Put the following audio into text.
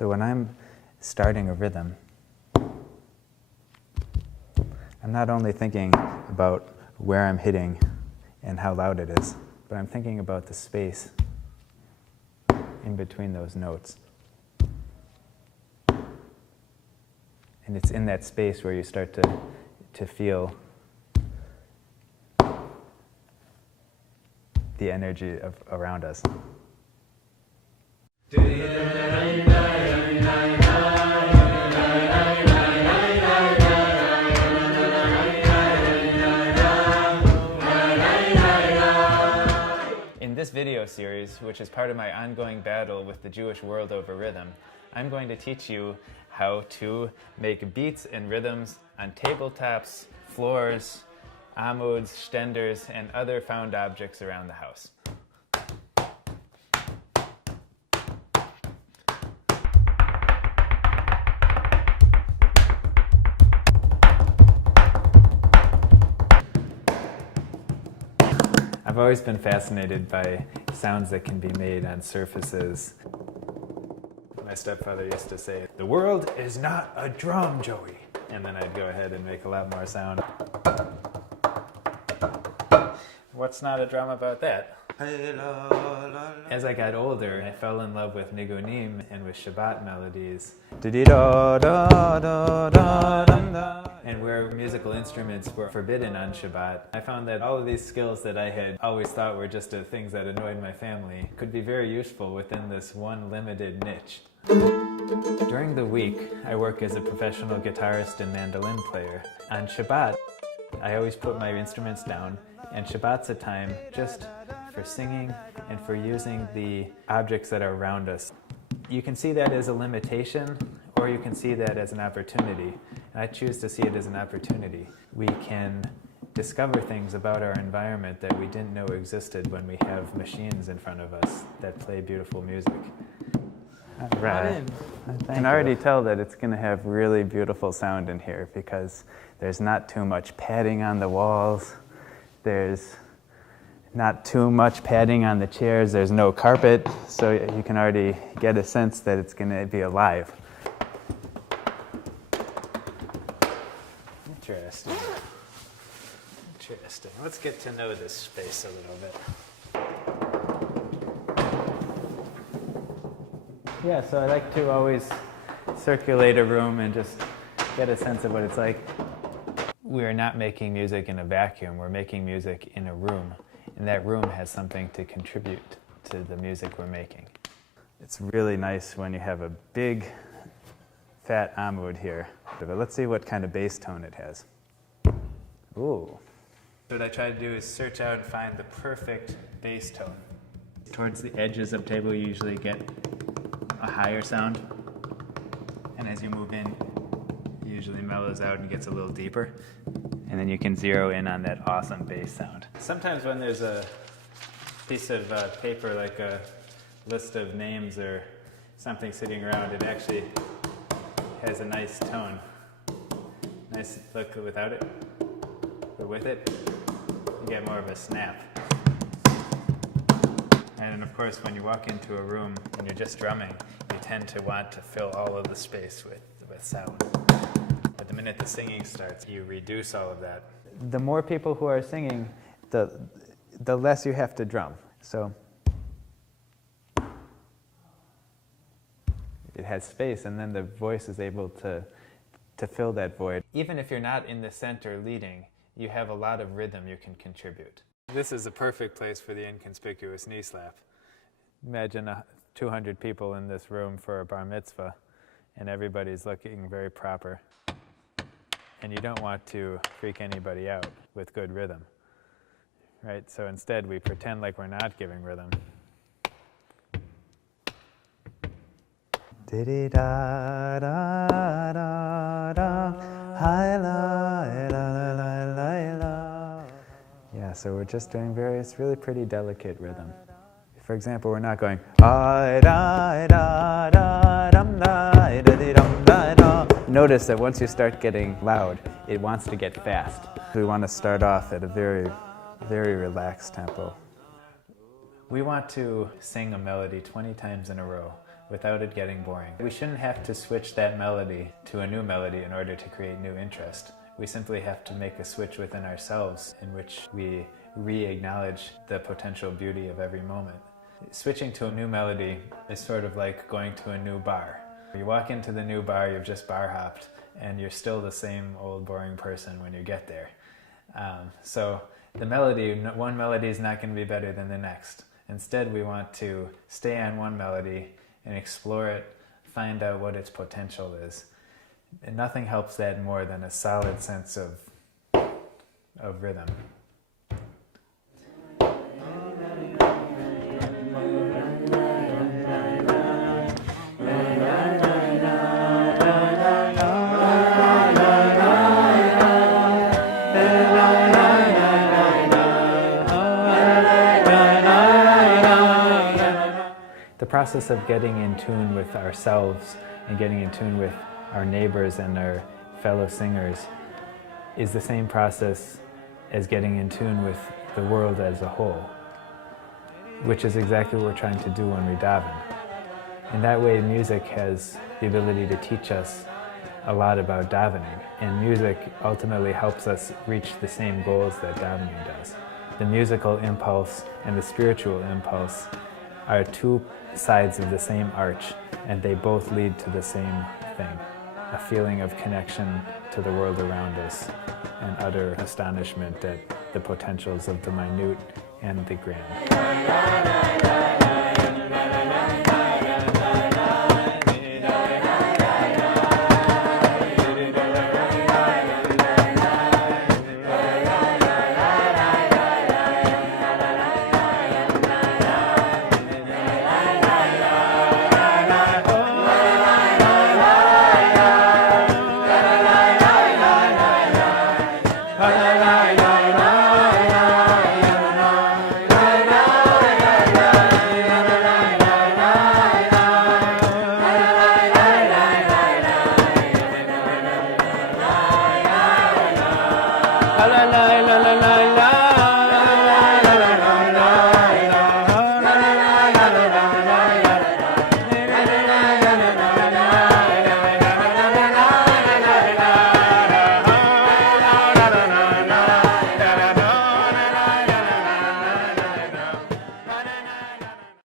So when I'm starting a rhythm, I'm not only thinking about where I'm hitting and how loud it is, but I'm thinking about the space in between those notes. And it's in that space where you start to feel the energy around us. In this video series, which is part of my ongoing battle with the Jewish world over rhythm, I'm going to teach you how to make beats and rhythms on tabletops, floors, amuds, stenders, and other found objects around the house. I've always been fascinated by sounds that can be made on surfaces. My stepfather used to say, "The world is not a drum, Joey." And then I'd go ahead and make a lot more sound. What's not a drum about that? As I got older, I fell in love with nigunim and with Shabbat melodies. And where musical instruments were forbidden on Shabbat, I found that all of these skills that I had always thought were just things that annoyed my family could be very useful within this one limited niche. During the week, I work as a professional guitarist and mandolin player. On Shabbat, I always put my instruments down, and Shabbat's a time just for singing and for using the objects that are around us. You can see that as a limitation, or you can see that as an opportunity. And I choose to see it as an opportunity. We can discover things about our environment that we didn't know existed when we have machines in front of us that play beautiful music. All right. I can already tell that it's going to have really beautiful sound in here because there's not too much padding on the walls. There's not too much padding on the chairs. There's no carpet, so you can already get a sense that it's going to be alive. Interesting. Interesting. Let's get to know this space a little bit. Yeah, so I like to always circulate a room and just get a sense of what it's like. We're not making music in a vacuum. We're making music in a room, and that room has something to contribute to the music we're making. It's really nice when you have a big, fat amud here. But let's see what kind of bass tone it has. Ooh. What I try to do is search out and find the perfect bass tone. Towards the edges of the table, you usually get a higher sound. And as you move in, it usually mellows out and gets a little deeper. And then you can zero in on that awesome bass sound. Sometimes when there's a piece of paper, like a list of names or something sitting around, it actually has a nice tone. Nice look without it, but with it, you get more of a snap. And of course, when you walk into a room and you're just drumming, you tend to want to fill all of the space with sound. But the minute the singing starts, you reduce all of that. The more people who are singing, the less you have to drum. So it has space, and then the voice is able to fill that void. Even if you're not in the center leading, you have a lot of rhythm you can contribute. This is a perfect place for the inconspicuous knee slap. Imagine 200 people in this room for a bar mitzvah, and everybody's looking very proper. And you don't want to freak anybody out with good rhythm, right? So instead, we pretend like we're not giving rhythm. Yeah, so we're just doing various really pretty delicate rhythm. For example, we're not going Notice that once you start getting loud, it wants to get fast. We want to start off at a very, very relaxed tempo. We want to sing a melody 20 times in a row without it getting boring. We shouldn't have to switch that melody to a new melody in order to create new interest. We simply have to make a switch within ourselves in which we re-acknowledge the potential beauty of every moment. Switching to a new melody is sort of like going to a new bar. You walk into the new bar, you've just bar hopped, and you're still the same old boring person when you get there. So the melody, one melody is not going to be better than the next. Instead, we want to stay on one melody and explore it, find out what its potential is. And nothing helps that more than a solid sense of rhythm. The process of getting in tune with ourselves and getting in tune with our neighbors and our fellow singers is the same process as getting in tune with the world as a whole, which is exactly what we're trying to do when we daven. In that way, music has the ability to teach us a lot about davening, and music ultimately helps us reach the same goals that davening does. The musical impulse and the spiritual impulse are two sides of the same arch, and they both lead to the same thing, a feeling of connection to the world around us and utter astonishment at the potentials of the minute and the grand.